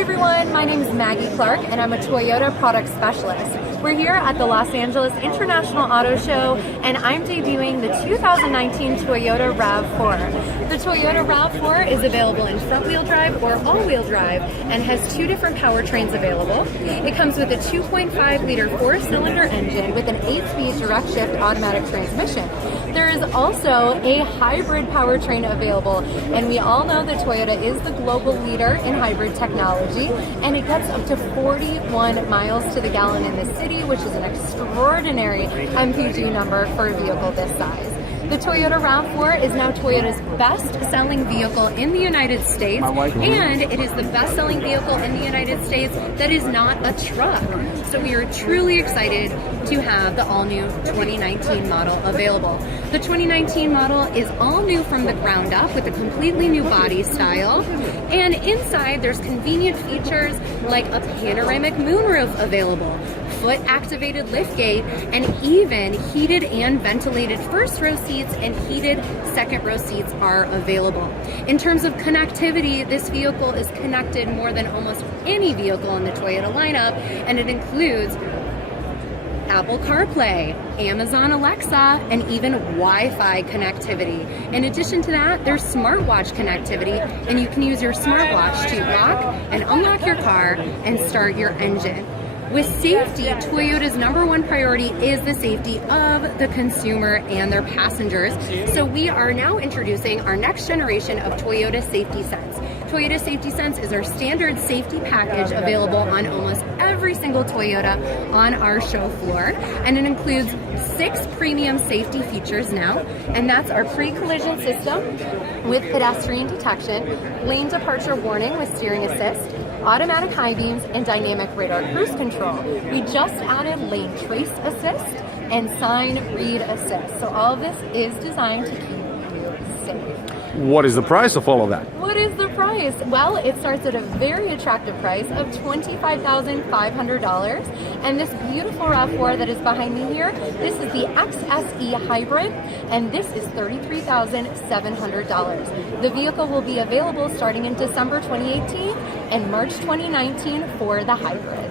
Hi everyone, my name is Maggie Clark and I'm a Toyota product specialist. We're here at the Los Angeles International Auto Show and I'm debuting the 2019 Toyota RAV4. The Toyota RAV4 is available in front-wheel drive or all-wheel drive and has two different powertrains available. It comes with a 2.5-liter 4-cylinder engine with an 8-speed direct shift automatic transmission. There is also a hybrid powertrain available, and we all know that Toyota is the global leader in hybrid technology, and it gets up to 41 miles to the gallon in the city, which is an extraordinary MPG number for a vehicle this size. The Toyota RAV4 is now Toyota's best-selling vehicle in the United States, and it is the best-selling vehicle in the United States that is not a truck. So we are truly excited to have the all-new 2019 model available. The 2019 model is all new from the ground up with a completely new body style, and inside there's convenient features like a panoramic moonroof available, foot-activated liftgate, and even heated and ventilated first-row seats and heated second-row seats are available. In terms of connectivity, this vehicle is connected more than almost any vehicle in the Toyota lineup, and it includes Apple CarPlay, Amazon Alexa, and even Wi-Fi connectivity. In addition to that, there's smartwatch connectivity, and you can use your smartwatch to lock and unlock your car and start your engine. With safety, Toyota's #1 priority is the safety of the consumer and their passengers. So we are now introducing our next generation of Toyota Safety Sense. Toyota Safety Sense is our standard safety package available on almost every single Toyota on our show floor. And it includes 6 premium safety features now. And that's our pre-collision system with pedestrian detection, lane departure warning with steering assist, automatic high beams, and dynamic radar cruise control. We just added lane trace assist and sign read assist. So all of this is designed to keep you safe. What is the price of all of that? What is the price? Well, it starts at a very attractive price of $25,500. And this beautiful RAV4 that is behind me here, this is the XSE Hybrid, and this is $33,700. The vehicle will be available starting in December 2018 and March 2019 for the hybrid.